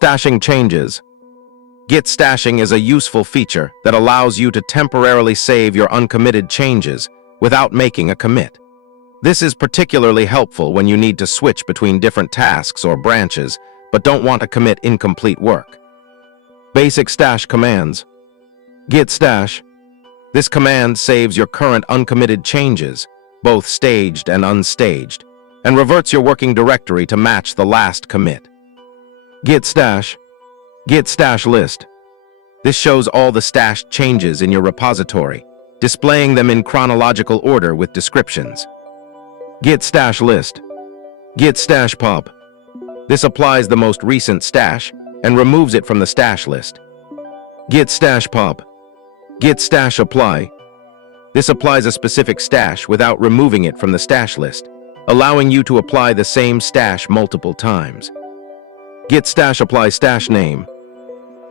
Stashing changes. Git stashing is a useful feature that allows you to temporarily save your uncommitted changes without making a commit. This is particularly helpful when you need to switch between different tasks or branches, but don't want to commit incomplete work. Basic stash commands. Git stash. This command saves your current uncommitted changes, both staged and unstaged, and reverts your working directory to match the last commit. Git stash. Git stash list. This shows all the stashed changes in your repository, displaying them in chronological order with descriptions. Git stash list. Git stash pop. This applies the most recent stash and removes it from the stash list. Git stash pop. Git stash apply. This applies a specific stash without removing it from the stash list, allowing you to apply the same stash multiple times. Git stash apply stash name.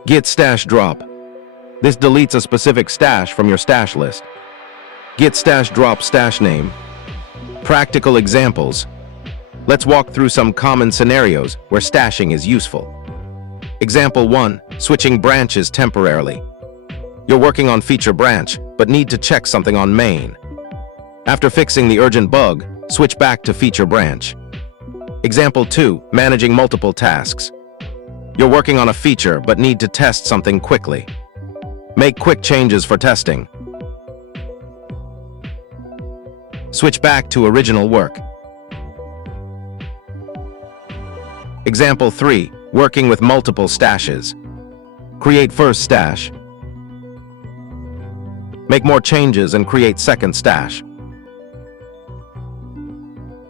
Git stash drop. This deletes a specific stash from your stash list. Git stash drop stash name. Practical examples. Let's walk through some common scenarios where stashing is useful. Example 1. Switching branches temporarily. You're working on feature branch, but need to check something on main. After fixing the urgent bug, switch back to feature branch. Example 2. Managing multiple tasks. You're working on a feature but need to test something quickly. Make quick changes for testing. Switch back to original work. Example 3. Working with multiple stashes. Create first stash. Make more changes and create second stash.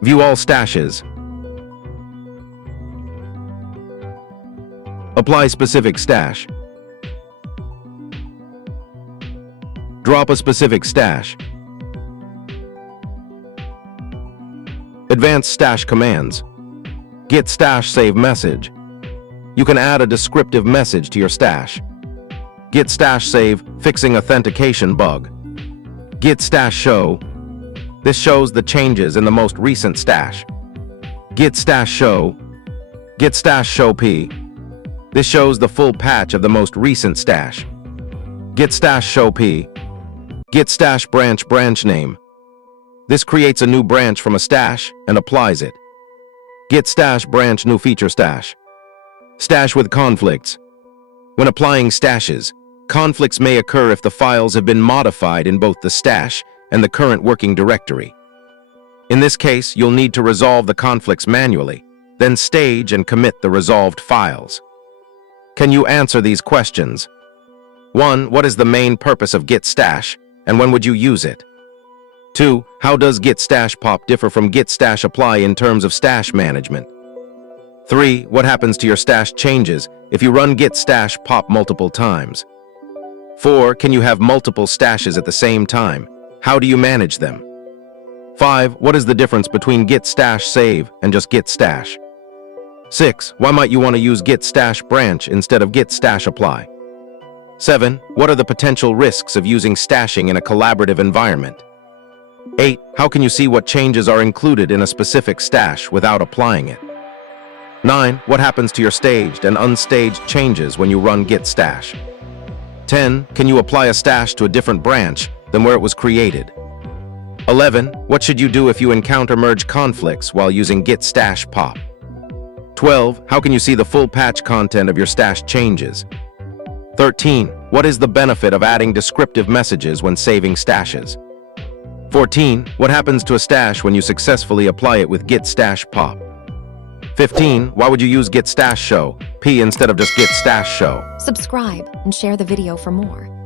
View all stashes. Apply specific stash. Drop a specific stash. Advanced stash commands. Git stash save message. You can add a descriptive message to your stash. Git stash save fixing authentication bug. Git stash show. This shows the changes in the most recent stash. Git stash show. Git stash show p. This shows the full patch of the most recent stash. Git stash show p. Git stash branch name. This creates a new branch from a stash and applies it. Git stash branch new feature stash. Stash with conflicts. When applying stashes, conflicts may occur if the files have been modified in both the stash and the current working directory. In this case, you'll need to resolve the conflicts manually, then stage and commit the resolved files. Can you answer these questions? 1. What is the main purpose of Git stash, and when would you use it? 2. How does Git stash pop differ from Git stash apply in terms of stash management? 3. What happens to your stash changes if you run Git stash pop multiple times? 4. Can you have multiple stashes at the same time? How do you manage them? 5. What is the difference between Git stash save and just Git stash? 6. Why might you want to use Git stash branch instead of Git stash apply? 7. What are the potential risks of using stashing in a collaborative environment? 8. How can you see what changes are included in a specific stash without applying it? 9. What happens to your staged and unstaged changes when you run Git stash? 10. Can you apply a stash to a different branch than where it was created? 11. What should you do if you encounter merge conflicts while using Git stash pop? 12. How can you see the full patch content of your stash changes? 13. What is the benefit of adding descriptive messages when saving stashes? 14. What happens to a stash when you successfully apply it with Git stash pop? 15. Why would you use Git stash show p instead of just Git stash show? Subscribe and share the video for more.